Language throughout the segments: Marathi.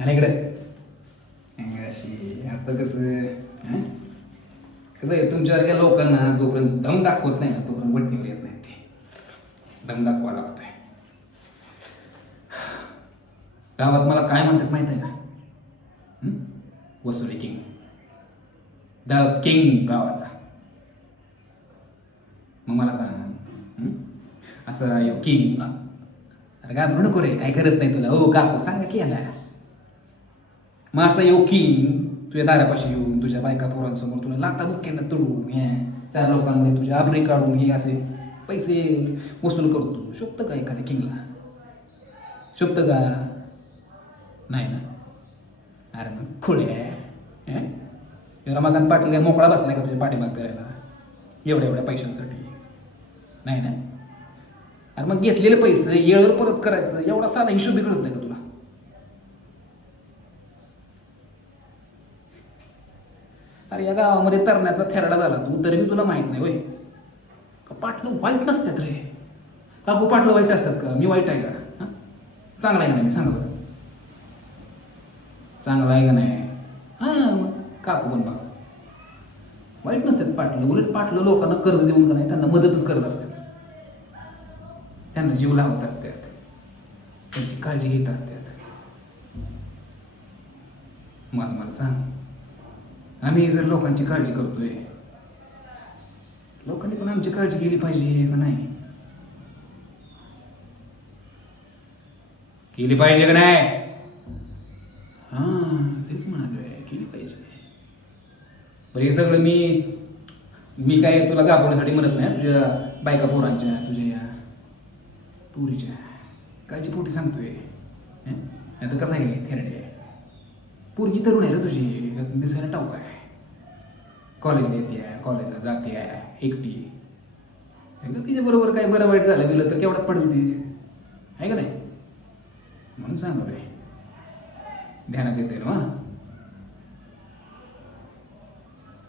आणि इकडे अशी आता कसं हं? कसं आहे तुमच्यासारख्या लोकांना जोपर्यंत दम दाखवत नाही ना तोपर्यंत वटणीवर येत नाही ते दम दाखवा लागतोय. गावात मला काय म्हणतात माहित आहे का? वसुली किंग, द किंग गावाचा. मग मला सांग असं यो किंग अरे घाबरू नको रे, काय करत नाही तुला. हो काकू सांगा की याला. मग असं यो किंग तुझ्या दारापाशी येऊन तुझ्या बायका पोरांसमोर तुला लाथा बुक्क्यानं तोडून हे 4 लोकांमध्ये तुझ्या आबरी काढून हे असे पैसे वसूल करतो. शोभतं का एखाद्या किंगला? शोभतं का? नाही ना. अरे मग खुळे रमाकांत पाटील काय मोकळा बसलाय का तुझ्या पाठीमाग फिरायला एवढ्या एवढ्या पैशांसाठी? नाही ना. अरे मग घेतलेले पैसे येळवर परत करायचं एवढा साधा हिशोब बिघडत नाही का तुला? अरे या गावामध्ये तरण्याचा थेरडा झाला तू तरी मी तुला माहित नाही होय का? पाटलं वाईट नसतात रे. काकू पाटलं वाईट असतात का? मी वाईट आहे का? चांगला आहे का नाही? मी सांगा बरं, चांगला आहे का नाही? हां मग काकू पण बघा वाईट नसतात पाटलं. उलट पाटलं लोकांना कर्ज देऊन का नाही त्यांना मदतच करत असतात, त्यांना जीव लावत असतात, त्यांची काळजी घेत असतात. मला सांग, आम्ही जर लोकांची काळजी करतोय लोकांनी पण आमची काळजी केली पाहिजे का नाही? केली पाहिजे का नाही? हां तेच म्हणालोय, केली पाहिजे. बरं हे सगळं मी काय तुला गाभवण्यासाठी म्हणत नाही. तुझ्या बायका पोरांच्या तुझ्या या पुरीच्या काळजी पोटी सांगतोय. आता कसं आहे थेरडे पोरगी तरुण आहे रे तुझी, दिसायला टाऊक आहे. कॉलेजला येते, कॉलेजला जाते एकटी. तिच्या बरोबर काय बरं वाईट झालं गेलं तर केवढा पडेल ती आहे का नाही? म्हणून सांगा रे ध्यानात येते ना.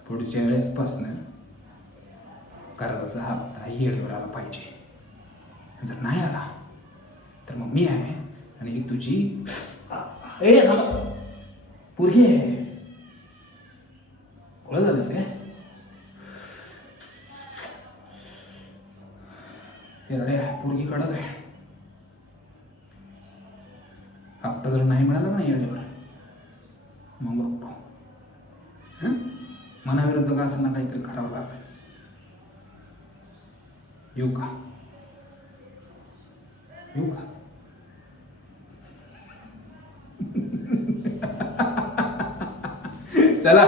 पुढच्या वेळेसपासून कराराचा हप्ता येळेवर आला पाहिजे. जर नाही आला तर मग मी आहे आणि ही तुझी पोरगी आहे. ओळख झालीस काय? पोरगी कडक आहे. हप्ता जर नाही मिळाला ना येळेवर मग बघतो मनाविरुद्ध का असं ना काहीतरी करावं लागेल. येऊ का? येऊ का? चला.